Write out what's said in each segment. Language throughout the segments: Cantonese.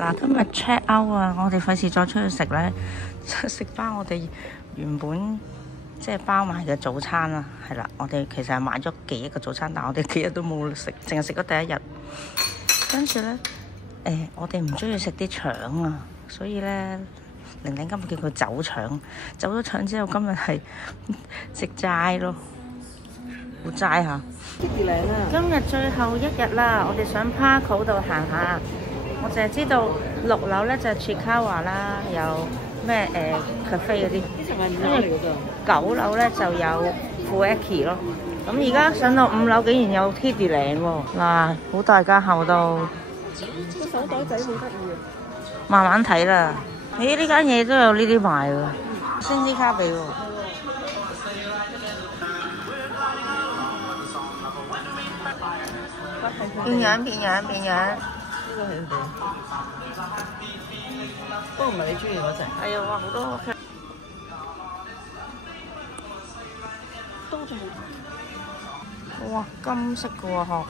嗱，今日 check out 啊，我哋費事再出去食咧，食翻我哋原本即係包埋嘅早餐啊，係啦，我哋其實係買咗幾日嘅早餐，但我哋幾日都冇食，淨係食咗第一日。跟住咧，我哋唔中意食啲腸啊，所以咧，玲玲今日叫佢走腸，走咗腸之後，今日係食齋咯，好齋嚇。今日最後一日啦，我哋上 Parco 度行下。我淨係知道6樓咧就係 Chikawa 啦，有咩cafe 嗰啲。9樓咧就有 Fueki 咯。咁而家上到5樓竟然有 Kidiland 喎，嗱，好大間後度。個手袋仔好得意啊！慢慢睇啦。咦？呢間嘢都有呢啲賣喎，星之卡比喎。變樣。呢個係佢哋，不過唔係你中意嗰隻。係啊，哇，好多多咗好多。哇，金色嘅喎，好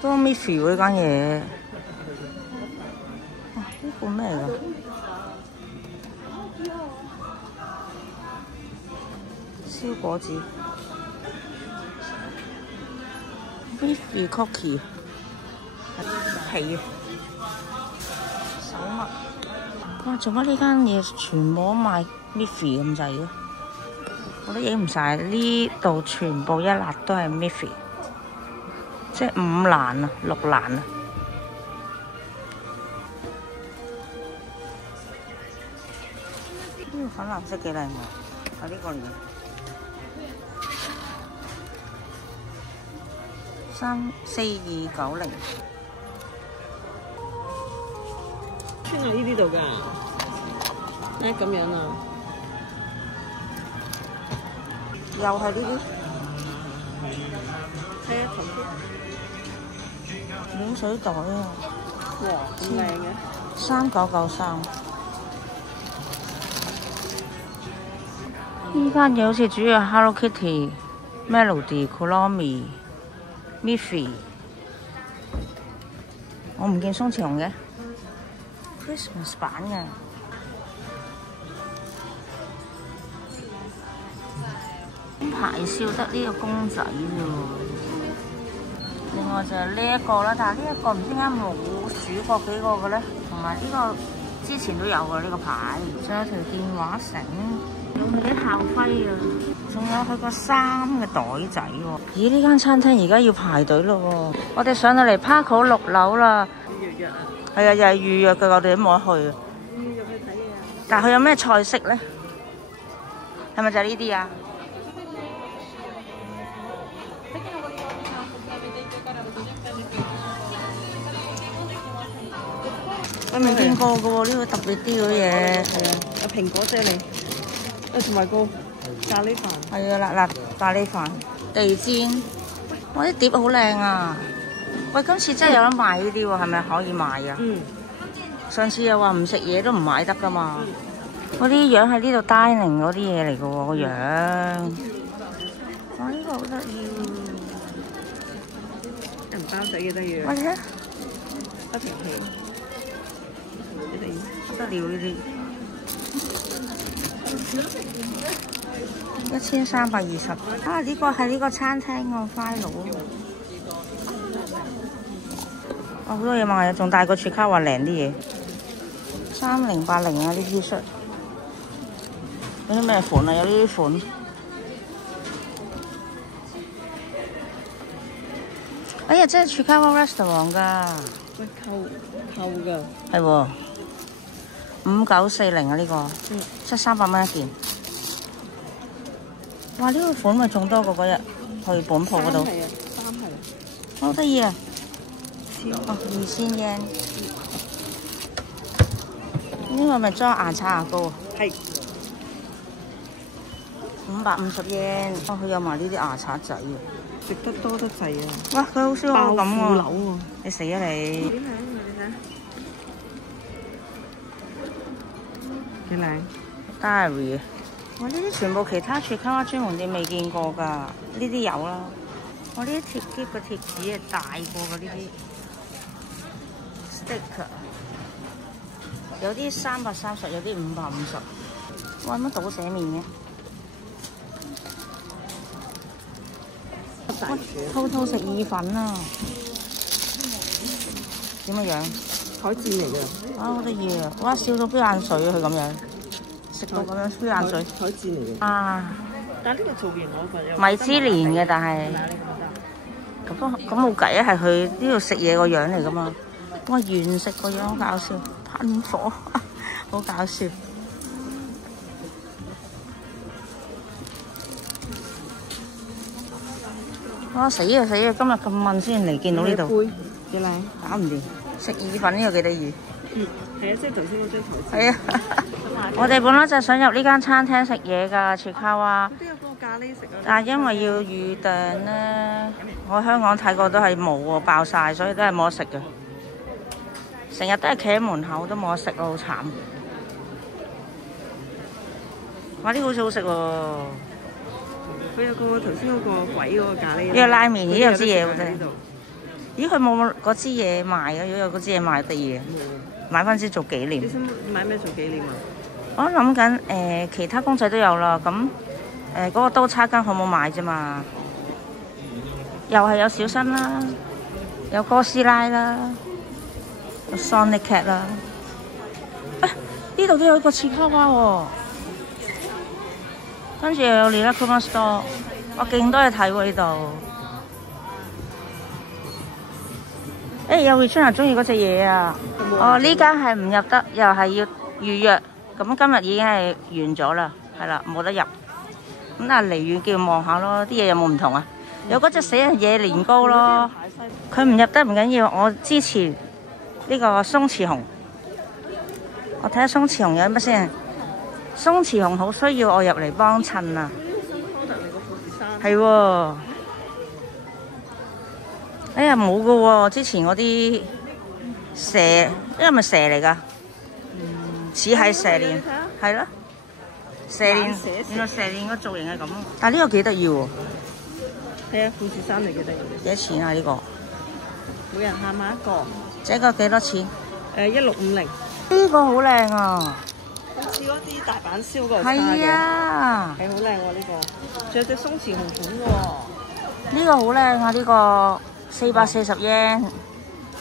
多 Miffy 喎呢間嘢。哇，呢個咩嚟㗎？燒果子 Miffy Cookie。皮手襪，哇！做乜呢間嘢全部都賣 Miffy 咁滯嘅？我都影唔晒，呢度全部一辣都係 Miffy， 即係5蘭啊，6蘭啊。呢個粉藍色幾靚喎，係呢個嚟嘅。34290。穿喺呢啲度㗎，咁樣啊，又係呢啲，係啊，暖水袋啊，哇，咁靚嘅，3993。呢間嘢好似主要 Hello Kitty、Melody、Kuromi、Miffy， 我唔見鬆弛熊嘅。Christmas 版嘅，排笑得呢個公仔啫喎。另外就係呢一個啦，但係呢一個唔知點解冇數過幾個嘅咧，同埋呢個之前都有嘅呢個牌，仲有條電話繩，有佢啲校徽啊，仲有佢個衫嘅袋仔喎。咦？呢間餐廳而家要排隊咯喎，我哋上到嚟 Parco 6樓啦。係啊，又係預約嘅，我哋都冇得去。預約去睇嘢啊！但係佢有咩菜式咧？係咪就係呢啲啊？我未見過嘅喎，呢個特別啲嗰啲嘢。係啊，有蘋果啫喱，同埋個咖喱飯。係啊，辣咖喱飯，地氈。哇！啲碟好靚啊！喂，今次真係有得賣呢啲喎，係咪可以賣啊？上次又話唔食嘢都唔買得噶嘛。嗰啲樣喺呢度 dining 嗰啲嘢嚟嘅喎，個樣。哇！呢個好得意喎，銀包仔幾得意。喂，你睇，一條皮，幾得意，不得了呢啲。1320。啊！呢個係呢個餐廳個 file。好多嘢賣啊，仲大過Chikawa靚啲嘢。3080啊，啲 T 恤。有啲咩款啊？有呢啲款。哎呀，真係Chikawa Restaurant 㗎。喂，扣㗎。係喎。5940啊呢個。即係300蚊一件。哇！呢個款咪仲多過嗰日去本鋪嗰度。係啊，3係。好得意啊！哦，2000yen。呢個咪裝牙刷牙膏啊？係。550yen。哦，佢有埋呢啲牙刷仔啊！食得多得滯啊！哇，佢好似我咁喎。你死啊你！幾靚啊！你睇。幾靚 ？Diary 啊！哇，呢啲全部其他Chikawa專門店未見過㗎，呢啲有啦。我呢啲貼機個貼紙係大過㗎呢啲。sticker 有啲330，有啲550。哇！乜倒瀉麵嘅？偷偷食意粉啊！點嘅樣？海戰嚟㗎。啊，好得意啊！哇，笑到飆眼水啊！佢咁樣食到咁樣飆眼水。海戰嚟嘅。啊！但係呢個做完我份有。米芝蓮嘅，但係咁冇計啊！係佢呢度食嘢個樣嚟噶嘛。哇！原食個樣好搞笑，噴火，好搞笑。哇！死啊死啊！今日咁悶先嚟見到呢度。幾靚？搞唔掂。食意粉呢個幾得意。係啊，即係頭先嗰張台。係啊。我哋本來就想入呢間餐廳食嘢㗎，切卡哇。都有個咖喱食啊。但係因為要預訂咧，我香港睇過都係冇喎，爆晒，所以都係冇得食嘅。成日都係企喺門口都冇得食咯，好慘。哇！呢個好似好食喎。佢有個頭先嗰個鬼嗰個咖喱。呢個拉麵，呢有支嘢喎真係。咦？佢冇嗰支嘢賣嘅，如果有嗰支嘢賣得意嘅，買翻支做紀念。你想買咩做紀念啊？我諗緊其他公仔都有啦，咁嗰個刀叉羹好冇買啫嘛。又係有小新啦，有哥斯拉啦，有 Sonic Cat 啦。呢度都有一個切卡哇喎，跟住又有 Rilakkuma Store， 我勁多嘢睇喎呢度。有 Regina 中意嗰隻嘢啊！哦，呢間係唔入得，又係要預約。咁今日已經係完咗啦，係啦，冇得入。咁但係離遠叫望下咯，啲嘢有冇唔同啊？有嗰隻死人野年糕咯，佢唔入得唔緊要，我支持呢個鬆弛熊。我睇下鬆弛熊有乜先？鬆弛熊好需要我入嚟幫襯啊！係喎。哎呀，冇噶喎！之前嗰啲蛇，呢個係咪蛇嚟㗎？似係蛇鏈，係咯，蛇鏈。原來蛇鏈個造型係咁。但係呢個幾得意喎。係啊，富士山嚟嘅得意。幾多錢啊？呢個？每人限買一個。這個幾多錢？1650。呢個好靚啊！好似嗰啲大阪燒個叉嘅。係啊。係好靚喎呢個。仲有隻鬆弛熊款喎。呢個好靚啊！呢個。440 yen， 呢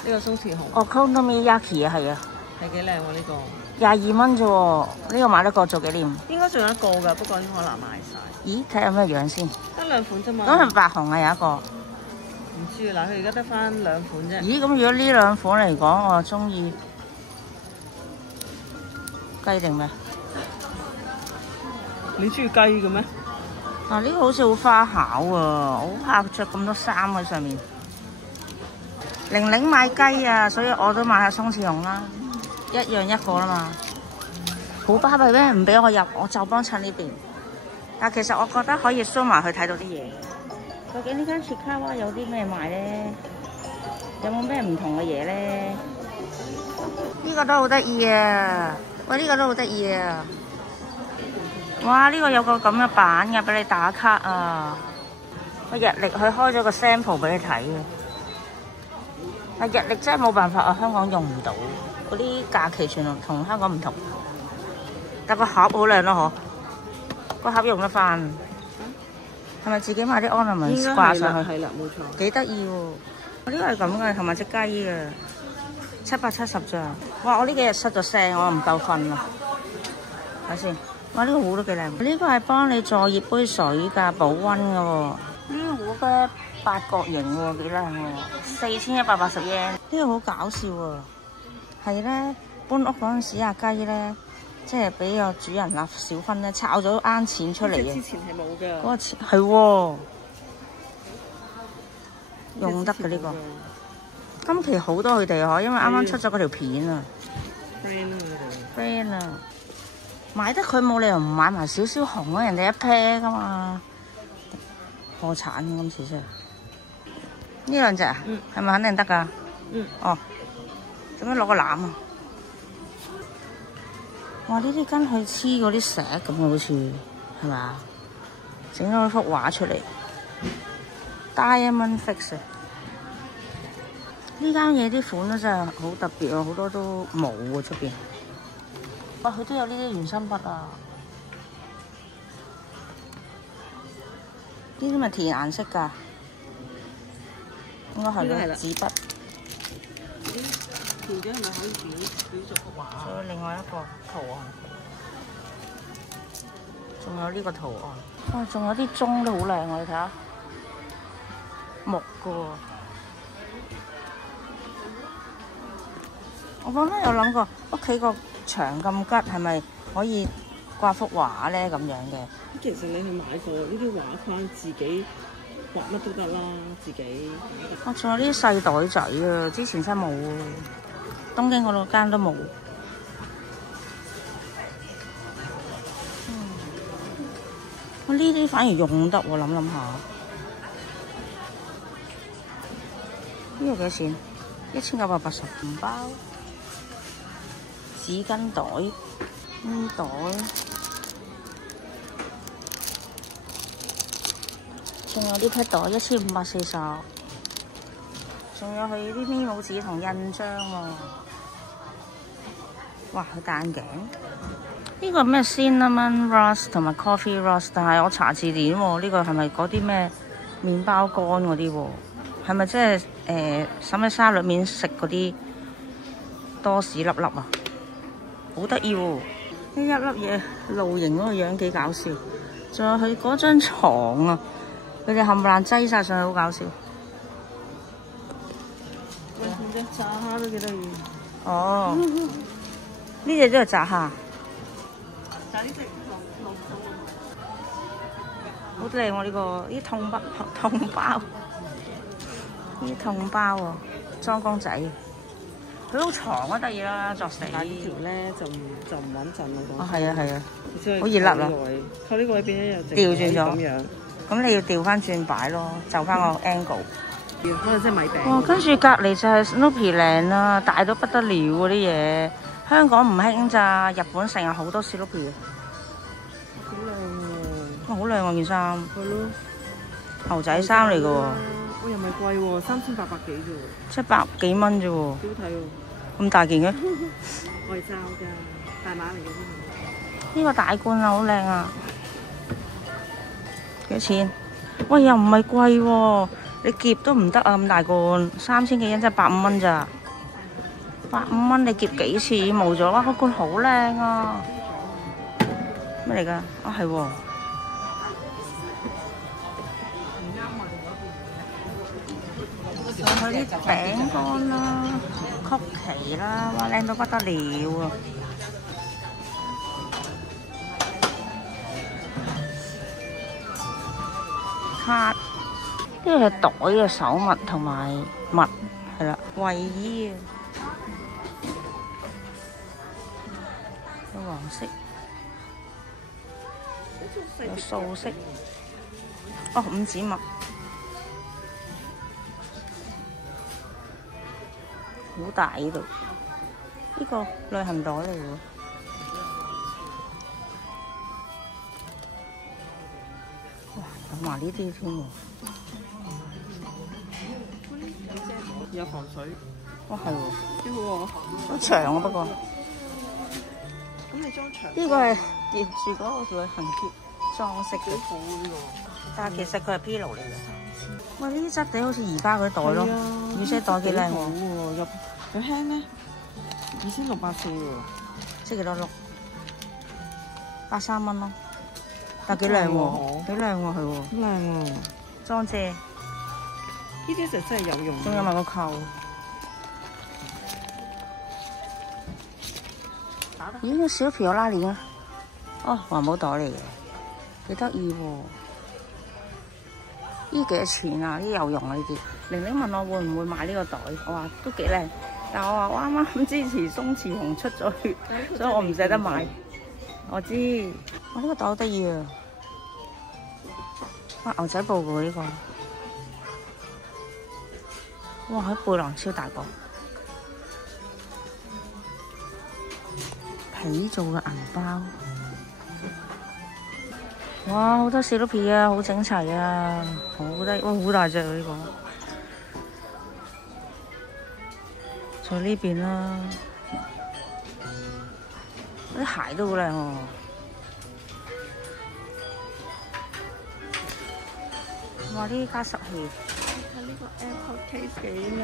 個鬆弛熊。哦 ，Okonomiyaki 啊，係啊。係幾靚喎呢個。22蚊啫喎，呢個買得過做紀念。應該仲有一個㗎，不過應該可能賣晒。咦？睇下有咩樣先。得2款啫嘛。咁係白紅啊，有一個。唔知嗱，佢而家得翻2款啫。咦？咁如果呢2款嚟講，我中意雞定咩？你中意雞嘅咩？啊！呢個好似好花巧啊，好怕着咁多衫喺上面。玲玲買雞啊，所以我都買下鬆弛熊啦，一樣一個啦嘛。好巴閉咩？唔俾我入，我就幫襯呢邊。但其實我覺得可以show埋去睇到啲嘢。究竟呢間切卡哇有啲咩賣咧？有冇咩唔同嘅嘢咧？呢個都好得意啊！喂，呢個都好得意啊！哇！呢個有個咁嘅板嘅，俾你打卡啊！我日曆佢開咗個 sample 俾你睇嘅。但日曆真係冇辦法啊，香港用唔到。嗰啲假期全同香港唔同。但個盒好靚咯，嗬！個盒用得翻。係咪自己買啲 ornaments 掛上去？係啦，冇錯。幾得意喎！呢個係咁嘅，同埋隻雞嘅，770咋？哇！我呢幾日失咗聲，我唔夠瞓啊！睇先。哇！呢個壺都幾靚，呢個係幫你助熱杯水㗎，保溫㗎喎。呢個壺嘅八角形喎，幾靚喎，4180 yen。呢個好搞笑喎，係咧搬屋嗰陣時阿雞咧，即係俾個主人阿小芬咧炒咗啱錢出嚟嘅。之前係冇㗎。嗰個錢係喎，用得嘅呢個。今期好多佢哋嗬，因為啱啱出咗嗰條片啊。friend 啊！買得佢冇理由唔買埋少少紅啊！人哋一 pair 噶嘛，破產今次真係。呢兩隻啊，係咪肯定得㗎？哦，做咩攞個籃啊？哇！呢啲跟佢黐嗰啲石咁嘅，好似係咪？整咗幅畫出嚟 ，Diamond Fix 啊！呢間嘢啲款都真係好特別啊，好多都冇喎出邊。哇！佢都有呢啲原心筆啊！呢啲咪填顏色㗎？應該係咯，紙筆。填咗係咪可以表作幅畫？仲有另外一個圖案，仲有呢個圖案。哇！仲有啲鐘都好靚喎，你睇下，木㗎喎。我本來有諗過屋企個牆咁吉，係咪可以掛幅畫咧咁樣嘅？其實你去買個呢啲畫框，自己畫乜都得啦，自己。啊，仲有啲細袋仔啊！之前真係冇喎，東京嗰度間都冇。我呢啲反而用得喎，諗諗下。呢個幾多錢？1985包。紙巾袋，袋，仲有啲 pad 袋1540，仲有佢啲咪帽紙同印章喎。哇！佢戴眼鏡，呢個咩 cinnamon roast 同埋 coffee roast， 但係我查字典喎，呢個係咪嗰啲咩麵包乾嗰啲喎？係咪即係使咩沙律麵食嗰啲多士粒粒啊？好得意喎！呢一粒嘢露營嗰個樣幾搞笑，仲有佢嗰張牀啊，佢哋冚唪唥擠晒上去，好搞笑。喂，隻炸蝦都幾得意。哦，呢隻都係炸蝦。但係呢隻落手好靚喎！呢個啲痛包，呢啲痛包喎，裝公仔。佢好長啊，得意啦，作死。但係呢條咧就唔穩陣啦，講。哦，係啊，係啊，好好易甩啊！靠呢個位變咗又調轉咗咁樣。咁你要調翻轉擺咯，就翻個 angle。嗰個真係米餅。哇！跟住隔離就係 Snoopy Land 啦，大到不得了嗰啲嘢。香港唔興咋，日本成日好多 Snoopy。好靚喎！哇，好靚喎件衫。係咯。牛仔衫嚟㗎喎。我又唔係貴喎，3800幾啫喎。700幾蚊啫喎。幾好睇喎！咁大件嘅？我係罩㗎，大碼嚟嘅啫。呢個大罐啊，好靚啊！幾多錢？喂，又唔係貴喎，你夾都唔得啊！咁大罐，3000幾蚊，真係150蚊咋？150蚊你夾幾次冇咗？哇，嗰罐好靚啊！咩嚟㗎？啊，係喎。仲有啲餅乾啦、曲奇啦，哇，靚到不得了啊！卡，呢個係袋嘅手襪同埋襪，係啦，衞衣啊，有黃色，有素色，哦，五指襪。好大呢度，呢個旅行袋嚟喎。哇，有埋呢啲添喎。有防水。哇，係喎。幾好喎！好長啊，不過。咁你裝長？呢個係疊住嗰個旅行貼裝飾嘅。好呢個。但係其實佢係 Pillow 嚟嘅。喂，呢啲質地好似宜家嗰啲袋咯，乳遮袋幾靚喎。佢輕咧，2640喎，即係幾多碌？83蚊咯，但係幾靚喎，幾靚喎，係喎，好靚喎，裝遮。呢啲就真係有用。仲有埋個扣。咦？個小皮有拉鏈啊！哦，環保袋嚟嘅，幾得意喎！呢幾多錢啊？呢啲有用啊！呢啲。玲玲問我會唔會買呢個袋，我話都幾靚。但我話我啱啱支持鬆弛熊出咗血，所以我唔捨得買。我知，我呢個袋好得意啊！哇，牛仔布喎呢個，哇，喺背囊超大個，皮做嘅銀包，哇，好多小鹿皮啊，好整齊啊，好得，哇，好大隻啊呢個。在呢邊啦，啲鞋都好靚喎。哇！呢啲加濕器，睇呢個 AirPod case 幾靚，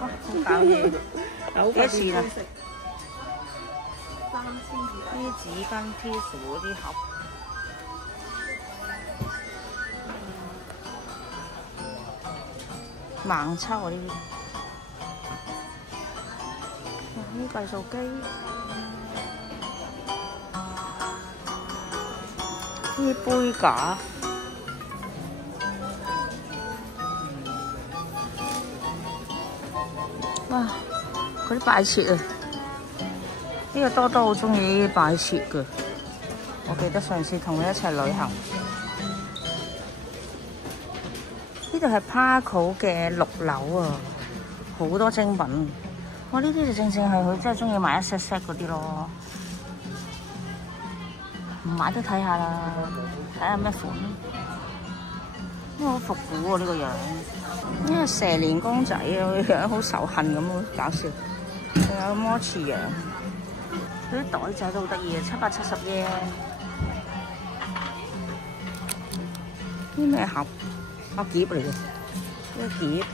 哇！好搞嘢，幾多錢啊？呢啲紙巾、tissue 嗰啲盒，盲抽啊呢啲。哇！呢計數機，呢啲杯架。哇！嗰啲擺設啊，呢個多多好中意呢啲擺設㗎。我記得上次同佢一齊旅行，呢度係 Parco 嘅6樓啊，好多精品。哇！呢啲就正正係佢真係中意買一 set 嗰啲咯，唔買都睇下啦，睇下咩款。好復古喎呢個樣，呢個蛇年公仔啊，個樣好仇恨咁，好搞笑。仲有摩茨羊，佢啲袋仔都好得意啊，770yen。呢咩盒？啊夾嚟嘅，呢個夾。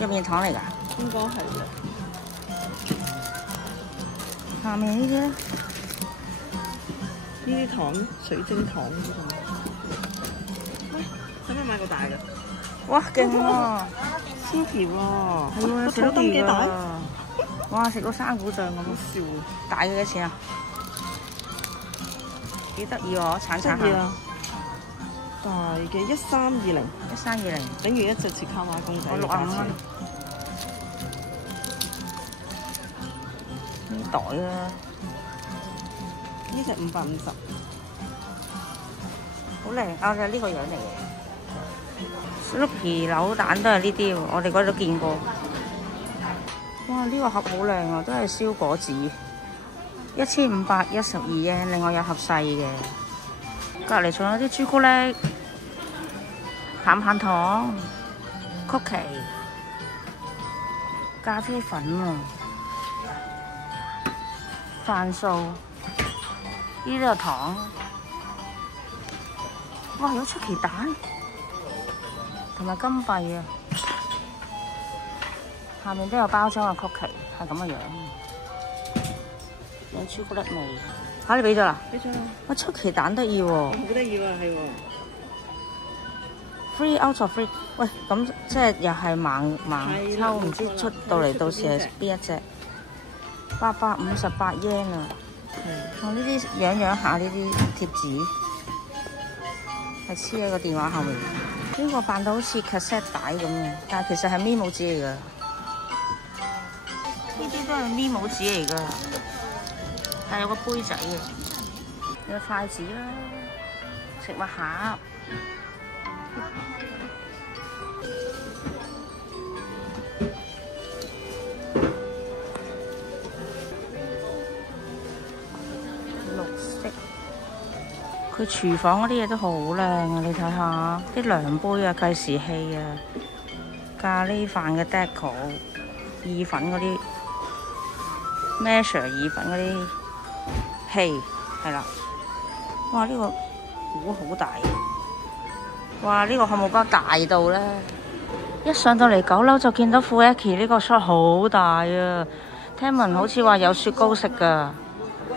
入面糖嚟㗎？應該係啦。下面呢啲咧？呢啲糖水晶糖嗰啲使唔使買個大嘅？哇，勁喎！超甜喎！係喎，食到燈幾大？哇！食到生果醬咁笑。大嘅幾多錢啊？幾得意喎！橙橙下。大嘅1320，等於一隻切卡哇公仔。我65蚊。呢袋啊，呢隻550，好靚啊！就呢個樣嚟嘅。Snoopy 扭蛋都係呢啲喎，我哋嗰度見過。哇！呢個盒好靚啊，都係燒果子，1512 yen，另外有盒細嘅。隔離仲有啲朱古力。棒棒糖、曲奇、咖啡粉啊、飯素，呢啲有糖。哇！有出奇蛋同埋金幣啊！下面都有包裝嘅曲奇，係咁嘅樣。有朱古力味。嚇！你俾咗啦？俾咗啦。哇！出奇蛋得意喎。好得意喎，係喎。Free out of free， 喂，咁即係又係盲抽，唔知出到嚟到時係邊一隻？858 yen 啊！我呢啲養下呢啲貼紙，係黐喺個電話後面。呢個扮到好似 cassette 帶咁嘅，但係其實係咪帽紙嚟㗎。呢啲都係咪帽紙嚟㗎，但係有個杯仔嘅，有筷子啦，食物盒。佢廚房嗰啲嘢都好靚啊！你睇下啲量杯啊、計時器啊、咖喱飯嘅 deco、意粉嗰啲 measure 意粉嗰啲器係啦。哇！呢個壺好大。哇！呢個漢堡包大到咧，一上到嚟9樓就見到Fueki呢個 shop 好大啊！聽聞好似話有雪糕食㗎，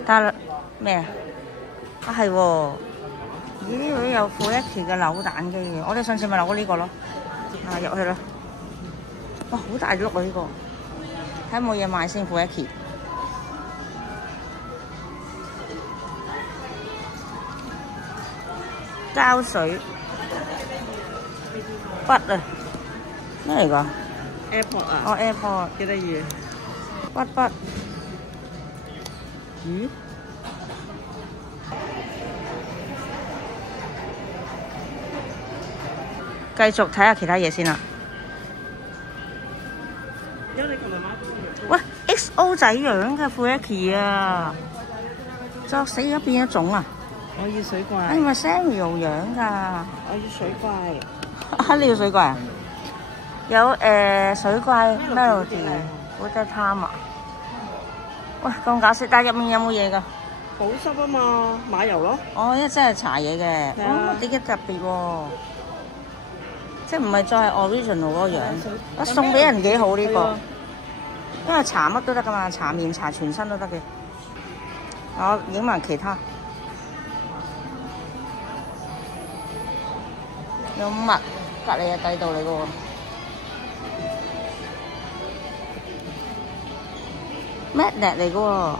但係咩啊？啊係喎！咦，呢度有Fueki嘅扭蛋機嘅，我哋上次咪扭過呢個咯。啊，入去啦！哇，好大碌啊呢個！睇下冇嘢賣先Fueki。膠水、筆啊，咩嚟㗎 ？AirPod 啊！哦 ，AirPod 幾得意。筆。咦？繼續睇下其他嘢先啦。因為你琴日買咗。喂 ，XO 仔樣嘅Fueki啊，作死而家變咗種啊！我要水怪。哎，咪 Samuel 樣㗎。我要水怪。你要水怪啊？有水怪 Melody 好得貪啊！喂，咁搞笑，但係入面有冇嘢㗎？保濕啊嘛，馬油咯。哦，一真係搽嘢嘅，哦，幾特別喎！即係唔係再係 original 嗰個樣？我送俾人幾好呢個，因為搽乜都得㗎嘛，搽面、搽全身都得嘅。我影埋其他，有蜜隔離嘅底度嚟嘅喎。Magnet 嚟嘅喎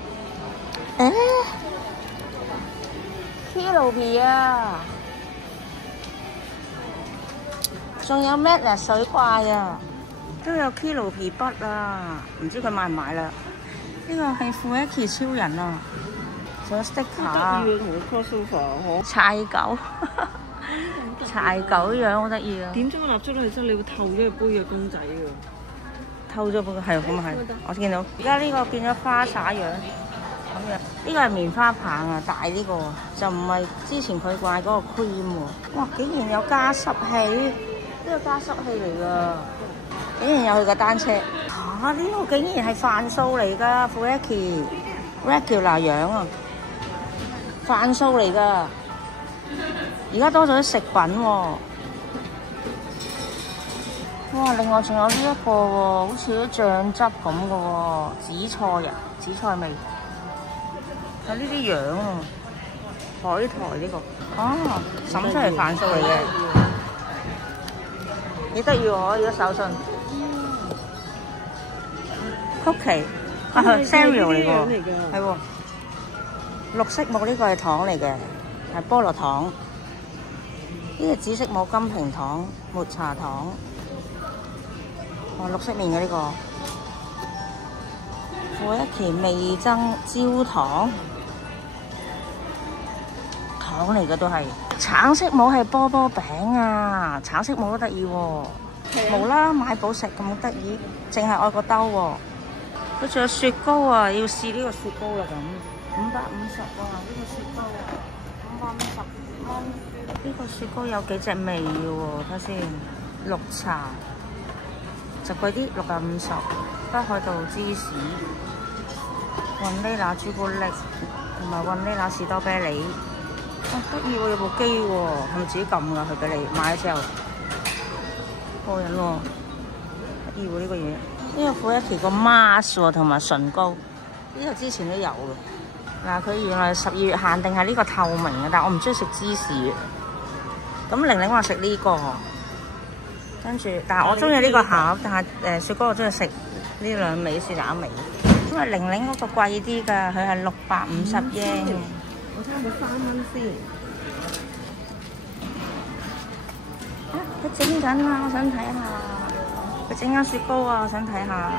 ，Kilo 皮啊，仲有 Magnet 水怪啊，都有 Kilo 皮筆啊，唔知佢買唔買啦？呢個係 Fueki 超人啊，仲有 sticker 啊，得意同佢 crossover 柴狗，柴狗樣好得意啊！點咗個蠟燭落去之後，你會透咗個杯嘅公仔㗎。偷咗個係咁啊係，我見到而家呢個變咗花灑樣咁樣，呢個係棉花棒啊，大呢個就唔係之前佢掛嗰個 cream 喎。哇！竟然有加濕器，呢個加濕器嚟㗎，竟然有佢個單車嚇！呢個竟然係飯素嚟㗎 Fueki regular 樣啊，飯素嚟㗎，而家多咗啲食品喎。哇！另外仲有呢一個喎，好似啲醬汁咁嘅喎，紫菜啊，紫菜味。有呢啲樣啊，海苔呢個，哦，審出嚟飯素嚟嘅，幾得意喎！呢個手信，曲奇啊 ，Samuel 嚟喎，係喎，綠色帽呢個係糖嚟嘅，係菠蘿糖。呢個紫色帽金平糖、抹茶糖。哦，綠色面嘅呢個，Fueki味增焦糖，糖嚟嘅都係。橙色帽係波波餅啊，橙色帽都得意喎，無啦啦買寶石咁得意，淨係愛個兜喎。佢仲有雪糕啊，要試呢個雪糕啦咁，550喎，呢個雪糕550蚊。呢個雪糕有幾隻味嘅喎，睇先，綠茶。就貴啲，650，北海道芝士、雲呢拿朱古力同埋雲呢拿士多啤梨。哇，得意喎，有部機喎，係咪自己撳㗎？佢俾你買咗之後，過癮喎，得意喎呢個嘢。呢個Fueki個 mask 喎，同埋唇膏，呢個之前都有嘅。嗱，佢原來12月限定係呢個透明嘅，但係我唔中意食芝士嘅。咁玲玲話食呢個。跟住，但係我中意呢個盒，但係雪糕我中意食呢兩味是打味，因為玲玲嗰個貴啲㗎，佢係650yen。我睇下佢3蚊先。啊！佢整緊啊，我想睇下。佢整緊雪糕啊，我想睇下。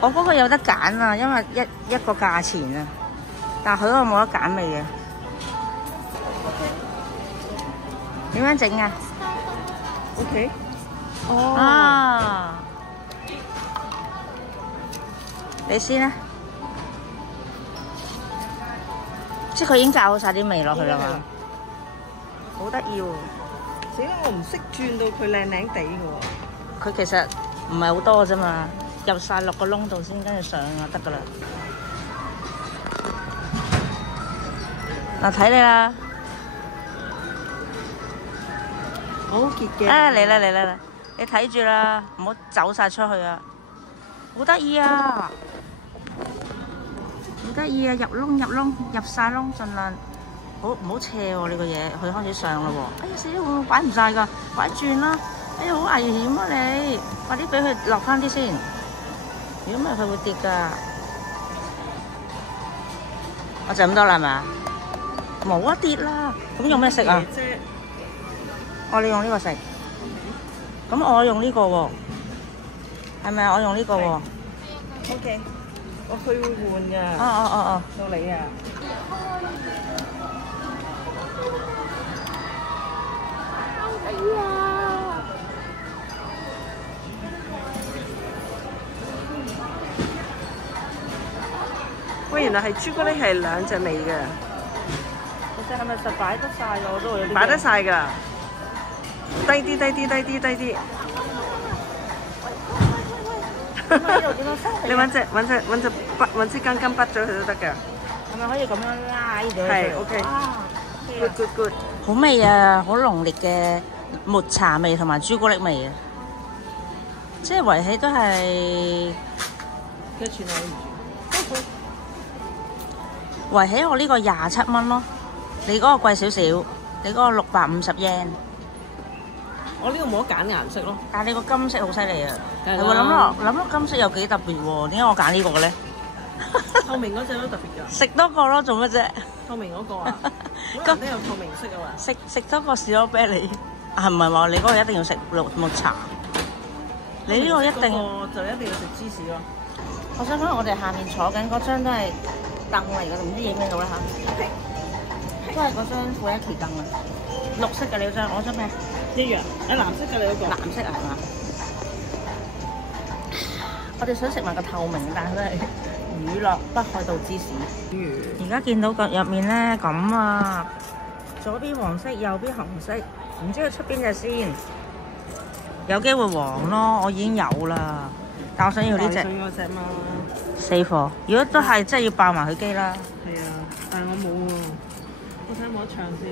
我嗰個有得揀啊，因為一個價錢啊，但係佢嗰個冇得揀味嘅。點樣整啊？OK。哦。啊！你先啦。即係佢已經炸好晒啲味落去啦嘛。好得意喎！死啦！我唔識轉到佢靚靚地嘅喎。佢其實唔係好多啫嘛，入晒落個窿度先，跟住上啊得噶啦。嗱，睇你啦。好結嘅。啊嚟啦嚟啦嚟！你睇住啦，唔好走晒出去啊！好得意啊！好得意啊！入窿入窿入晒窿，盡量唔好斜喎！呢個嘢佢開始上啦喎！哎呀死啦！會唔會擺唔晒㗎？擺轉啦！哎呀好危險啊你！快啲俾佢落翻啲先，如果唔係佢會跌㗎。我就咁多啦係咪？冇啊跌啦！咁用咩食啊？我哋用呢個食。咁我用呢個喎，係咪啊？我用呢個喎。OK， 我佢會換㗎。哦。到你啊！哎呀！喂，原來係朱古力係兩隻味嘅。石係咪實擺得晒㗎？我都會有啲擺得晒㗎，低啲低啲低啲低啲。呢度點樣塞？你揾支巾巾滗咗佢都得㗎。係咪可以咁樣拉咗佢？係 OK。Good good good。好味啊！好濃烈嘅抹茶味同埋朱古力味啊！即係圍起都係幾錢啊？圍起我呢個27蚊咯，你嗰個貴少少，你嗰個650 yen。我呢個冇得揀顏色咯。但係你個金色好犀利啊！係啦係喎，諗落金色又幾特別喎，點解我揀呢個嘅咧？透明嗰隻都特別㗎。食多個咯，做乜啫？透明嗰個啊，每人都有透明色啊嘛。食多個士多啤梨，係唔係話你嗰個一定要食抹茶？你呢個一定就一定要食芝士咯。我想講，我哋下面坐緊嗰張都係凳嚟㗎，唔知影唔影到啦嚇。都係嗰張富一期凳啊，綠色嘅你嗰張，我張咩？一樣，藍色嘅你嗰個。藍色係嘛？我哋想食埋個透明，但係都係乳酪北海道芝士。而家見到個入面咧咁啊，左邊黃色，右邊紅色，唔知佢出邊隻先。有機會黃咯，我已經有啦，但我想要呢隻。想要嗰隻嘛？死貨！如果都係真係要爆埋佢機啦。係啊，但係我冇喎，我睇冇得唱先。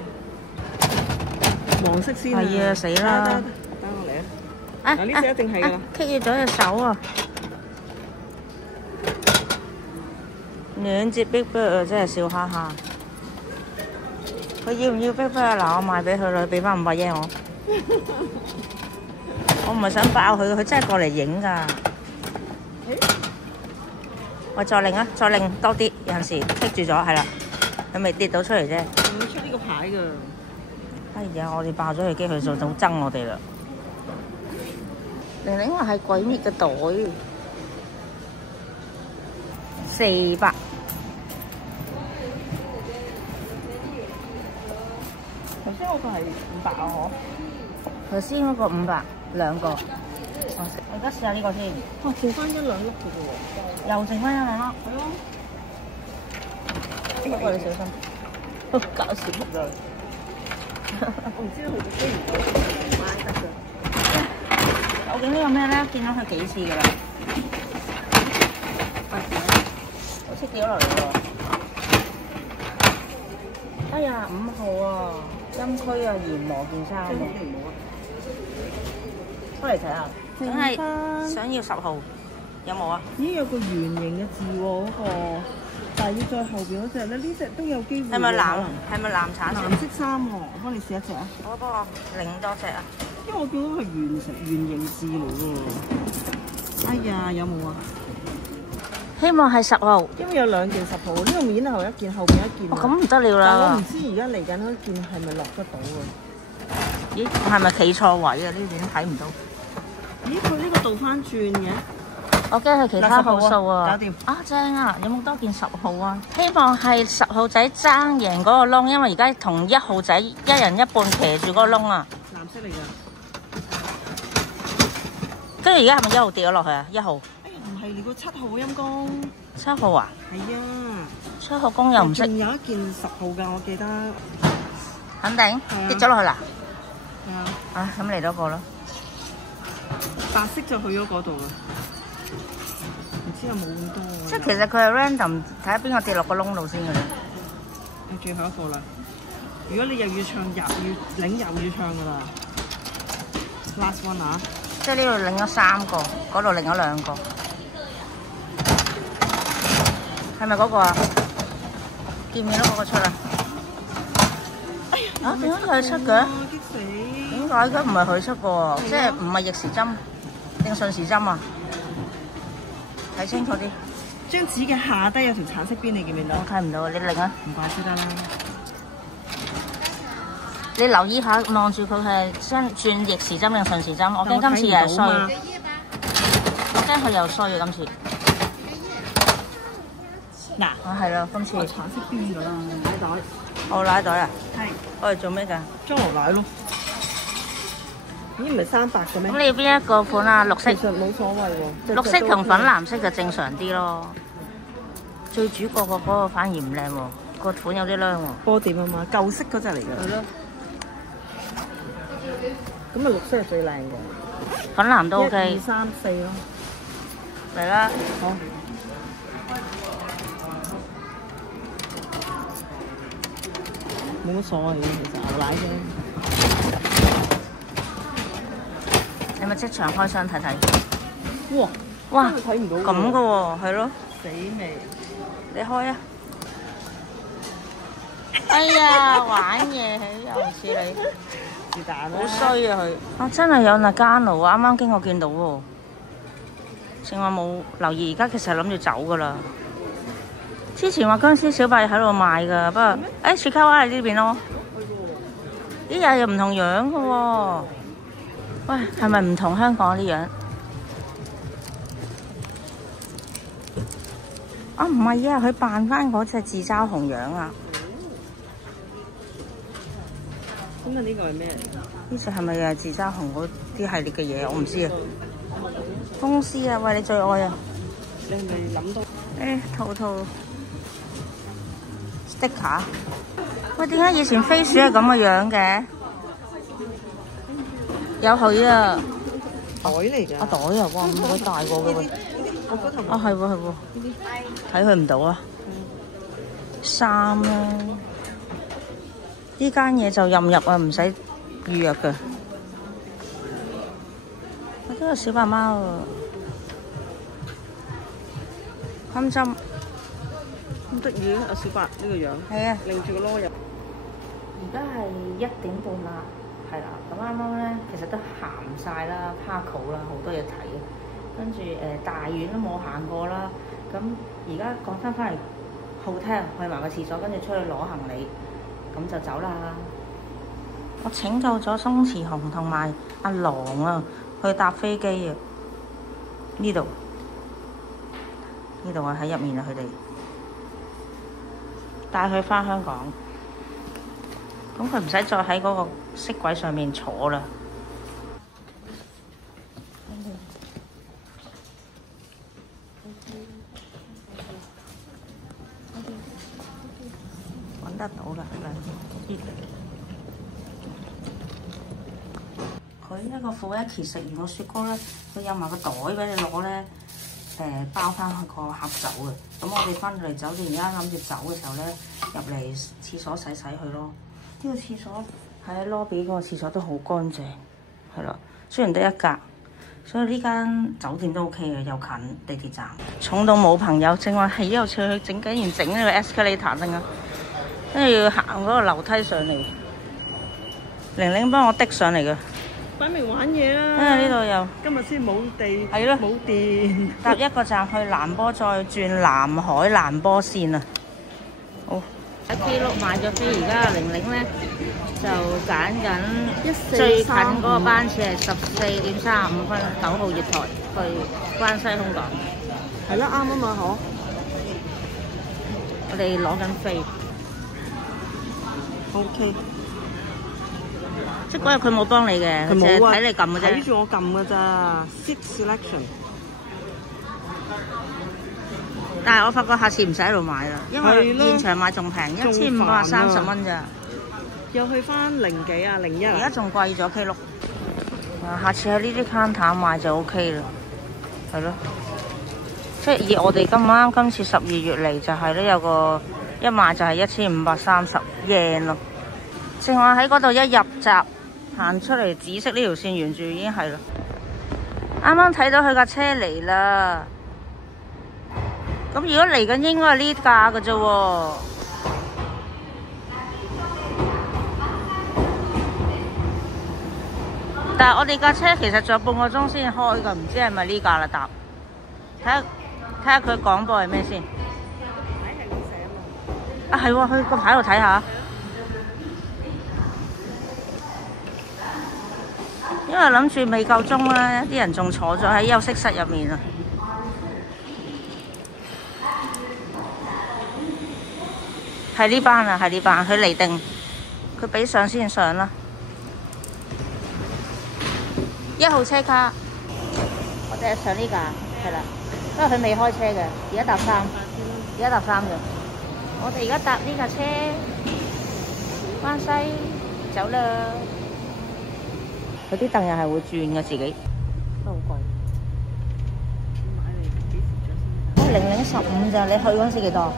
黃色先啊！係啊，死啦！等我嚟啊！嗱，呢隻一定係㗎。棘住咗隻手啊！兩隻 Big Bird 啊，真係笑哈哈。佢要唔要 Big Bird 啊？嗱，我賣俾佢啦，俾翻500 yen我。我唔係想爆佢，佢真係過嚟影㗎。我再擰啊，再擰多啲，有陣時棘住咗，係啦，佢未跌到出嚟啫。唔會出呢個牌㗎。哎呀，我哋爆咗佢機，佢就好憎我哋啦。玲玲話係鬼滅嘅袋，400。頭先嗰個係500啊，嗬？頭先嗰個500，兩個。我而家試下呢個先。哇，剩翻1-2粒嘅啫喎。又剩翻1-2粒。係咯。不過你小心，搞笑㗎。我唔知佢哋飛唔到買得㗎。究竟呢個咩咧？見到佢幾次㗎啦。好似跌咗落嚟喎。哎呀，5號啊，陰區啊，研磨件衫喎。開嚟睇下，梗係想要10號，有冇啊？咦，有個圓形嘅字喎，嗰個，但係要再後邊嗰隻咧，呢隻都有機會。係咪藍？係咪藍橙色？藍色衫喎，我幫你試一隻啊！我幫我領多隻啊！因為我見到係圓形字嚟喎。哎呀，有冇啊？希望係10號。因為有2件10號，呢個面後一件，後邊一件。哦，咁唔得了啦！但我唔知而家嚟緊嗰件係咪落得到喎？咦，係咪企錯位啊？呢邊睇唔到。咦，佢呢個倒翻轉嘅？我驚係其他號數啊！搞掂啊，正啊！有冇多件10號啊？希望係10號仔爭贏嗰個窿，因為而家同1號仔一人一半騎住嗰個窿啊！藍色嚟㗎。跟住而家係咪1號跌咗落去啊？1號。哎呀，唔係你個7號陰公。7號啊？係啊。 7號公又唔識。仲有一件10號㗎，我記得。肯定跌咗落去啦。係啊。啊，咁嚟多個咯。白色就去咗嗰度啦。唔知有冇咁多喎。即係其實佢係 random，睇下邊個跌落個窿度先嘅啫。係最後一個啦。如果你又要唱又要領又要唱㗎啦。Last one 啊！即係呢度領咗3個，嗰度領咗2個。係咪嗰個啊？見唔見到嗰個出啊？啊，點解佢出嘅？激死！點解嘅？唔係佢出嘅，即係唔係逆時針定順時針啊？睇清楚啲。張紙嘅下低有條橙色邊，你見唔見到？我睇唔到，你領啊！唔怪之得啦。你留意下，望住佢係轉逆時針定順時針。我驚今次又係衰，我驚佢又衰啊！今次。嗱，啊係啦，今次。橙色邊㗎啦，奶袋。我奶袋啊？係。我哋做咩㗎？裝牛奶咯。咦，唔係300嘅咩？咁你邊一個款啊？綠色。其實冇所謂喎。綠色同粉藍色就正常啲咯。最主角個嗰個反而唔靚喎，嗰個款有啲靚喎。波點啊嘛，舊式嗰隻嚟㗎。係咯，咁啊綠色係最靚嘅。粉藍都 OK。 1、2、3、4咯。嚟啦，好。冇乜所謂嘅，其實牛奶啫。你咪即場開箱睇睇。哇！哇，真係睇唔到咁嘅喎，係咯，死味！你開啊！哎呀，玩嘢又唔似你，是但啦。好衰啊佢。啊，真係有Nagano啊！啱啱經過見到喎，正話冇留意，而家其實係諗住走㗎啦。之前話僵屍小白喺度賣㗎，不過誒雪卡娃喺呢邊咯。呢日又唔同樣嘅喎。喂，係咪唔同香港啲樣？啊，唔係啊，佢扮翻嗰隻自嘲熊樣啊！咁啊，呢個係咩嚟㗎？呢隻係咪啊自嘲熊嗰啲系列嘅嘢？我唔知啊。公司啊，喂，你最愛啊！你係咪諗到？套套 sticker。喂，點解以前飛鼠係咁嘅樣嘅？有佢啊！袋嚟㗎。袋啊！哇，咁鬼大個嘅喎。我嗰頭。啊，係喎係喎。睇佢唔到啊！衫啦，呢間嘢就任入啊，唔使預約嘅。我都有小白貓喎，襟針咁得意啊！阿小白呢個樣。係啊。擰住個籮入。而家係1點半啦，係啦。咁啱啱咧，其實都行晒啦 Parco 啦，好多嘢睇嘅。跟住大院都冇行過啦。咁而家講翻嚟 hotel 去埋個廁所，跟住出去攞行李，咁就走啦。我拯救咗鬆弛熊同埋阿狼啊，去搭飛機啊！呢度啊，喺入面啊，佢哋帶佢翻香港，咁佢唔使再喺嗰個飾櫃上面坐啦。得到啦，佢一個副一期食完個雪糕咧，佢有埋個袋俾你攞咧，包翻去個盒走嘅。咁我哋翻到嚟酒店，而家諗住走嘅時候咧，入嚟廁所洗佢咯。呢個廁所喺 lobby 嗰個廁所都好乾淨，係啦。雖然得一格，所以呢間酒店都 OK 嘅，又近地鐵站。重到冇朋友，正話係又去整緊完整呢個 escalator 定啊！跟住要行嗰個樓梯上嚟，玲玲幫我的上嚟嘅。擺明玩嘢啦！因為呢度又今日先冇地，係咯，冇電。搭一個站去蘭波，再轉南海蘭波線啊！好，喺 K6買咗飛，而家玲玲咧就揀緊最近嗰個班次係14.35分9號月台去關西空港。係啦，啱啊嘛，嗬！我哋攞緊飛。OK，即嗰日佢冇幫你嘅，佢淨係睇你撳嘅啫。睇住我撳嘅咋 ，seat selection。但係我發覺下次唔使喺度買啦，因為現場買仲平，1530蚊咋。又去翻0幾啊，01。而家仲貴咗 K6。下次喺呢啲 counter 買就 OK 啦，係咯。即係以我哋咁啱今次12月嚟就係咧，有個一買就係1530 yen 咯。正話喺嗰度一入閘行出嚟，紫色呢條線沿住已經係啦。啱啱睇到佢架車嚟啦。咁如果嚟緊應該係呢架嘅啫喎。但係我哋架車其實仲有半個鐘先開㗎，唔知係咪呢架啦？搭睇下佢廣播係咩先。牌係咁寫啊嘛。啊係喎，去個牌度睇下。因為諗住未夠鐘啦，啲人仲坐咗喺休息室入面啊。係呢班啊，係呢班，佢嚟定，佢俾上先上啦。1號車卡，我哋係上呢架，係啦，因為佢未開車嘅，而家搭3，而家搭3嘅。我哋而家搭呢架車，關西走啦。佢啲凳又係會轉嘅自己，都好貴。買嚟幾時着先？ 0015咋？你去嗰陣時幾多？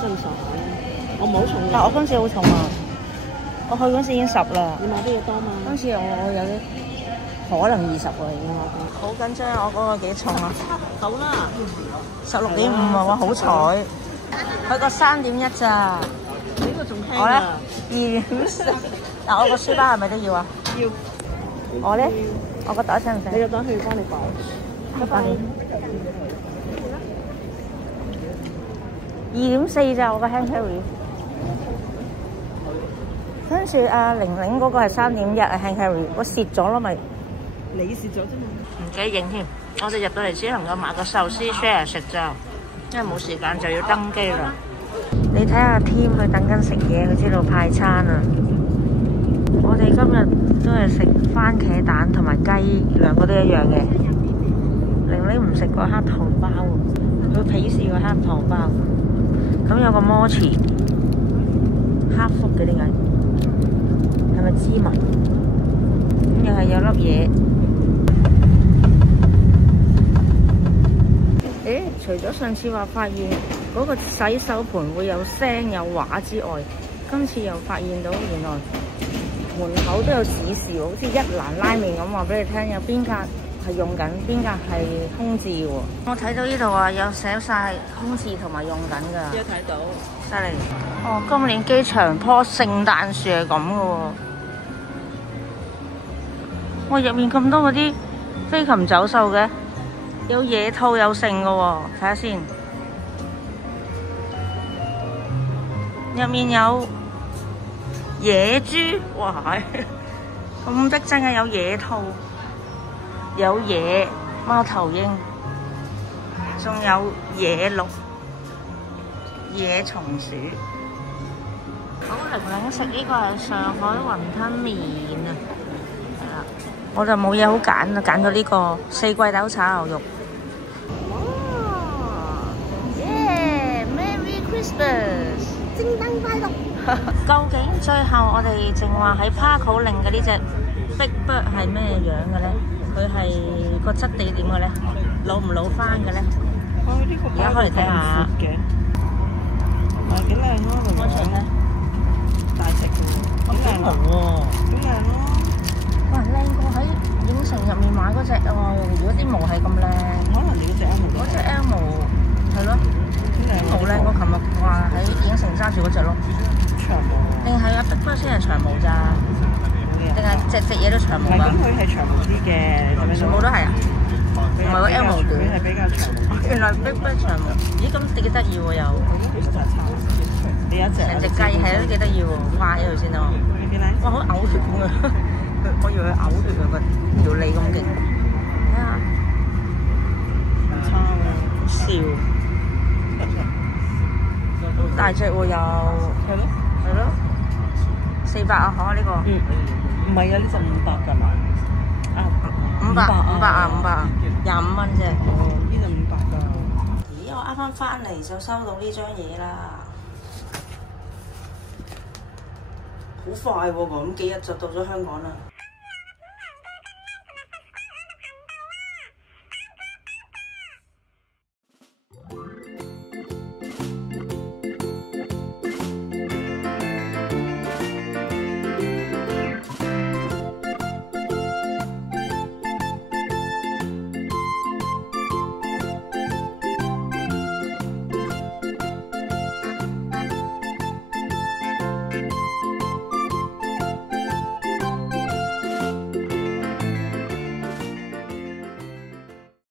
正常嘅，我冇重但我今次好重啊！我去嗰陣時已經10啦。你買啲嘢多嘛？今次我有啲可能20喎已經。好緊張啊！我嗰個幾重啊？到啦，16.5啊！哇，好彩，佢個3.1咋？呢個仲輕我咧啊2.4。嗱，我個書包係咪都要啊？要。我咧，我個袋使唔使？你個袋去幫你擺。拜拜。 2.4咋我個 hand carry， 跟住阿玲玲嗰個係3.1啊 hand carry， 我蝕咗咯咪。你蝕咗啫嘛。唔記得影添，我哋入到嚟只能夠買個壽司 share 食咋，因為冇時間就要登機啦。你睇下 Tim 佢等緊食嘢，佢知道派餐啊。我哋今日都係食番茄蛋同埋雞，兩個都一樣嘅。玲玲唔食個黑糖包喎，佢鄙視個黑糖包。咁有個摩茨黑福嘅點解？係咪芝麻？咁又係有粒嘢。誒，除咗上次話發現嗰個洗手盤會有聲有畫之外，今次又發現到原來門口都有指示喎，好似一蘭拉麵咁話俾你聽，有邊格係用緊，邊格係空置喎。我睇到呢度啊，有寫晒空置同埋用緊㗎。有睇到。犀利！哦，今年機場棵聖誕樹係咁嘅喎。哇，入面咁多嗰啲飛禽走獸嘅，有野兔有剩嘅喎，睇下先。入面有野豬，哇咁逼真嘅，有野兔，有野貓頭鷹，仲有野鹿。野松鼠，好玲玲食呢個係上海雲吞麵啊，係啦，我就冇嘢好揀啦，揀咗呢個四季豆炒牛肉。哇！耶 ！Merry Christmas！聖誕快樂！究竟最後我哋淨話喺 Parko 令嘅呢隻 Big Bird 係咩樣嘅咧？佢係個質地點嘅咧？老唔老翻嘅咧？而家開嚟睇下。幾靚咯，安全咧，大隻嘅喎，好靚喎，好靚咯。哇，靚過喺影城入面買嗰隻喎。如果啲毛係咁靚，可能你嗰隻 M 嗰隻 L 毛係咯，毛靚過琴日話喺影城揸住嗰隻咯。長毛。定係啊，Big Bird先係長毛咋？定係隻嘢都長毛啊？咁佢係長毛啲嘅，全部都係啊？唔係個 L 毛短，係比較長。原來 Big Bird 長毛，咦咁幾得意喎又。你有一隻成隻雞係都幾得意喎，哇！呢度先啊，哇好嘔血咁啊！我以為佢嘔血啊，個條脷咁勁。睇下，好笑，好大隻喎又。係咯，係咯，400啊，嗬呢個。唔係啊，呢隻500㗎嘛。啊，500啊，25蚊啫。哦，呢隻500㗎。咦！我啱啱翻嚟就收到呢張嘢啦。好快喎，咁幾日就到咗香港啦〜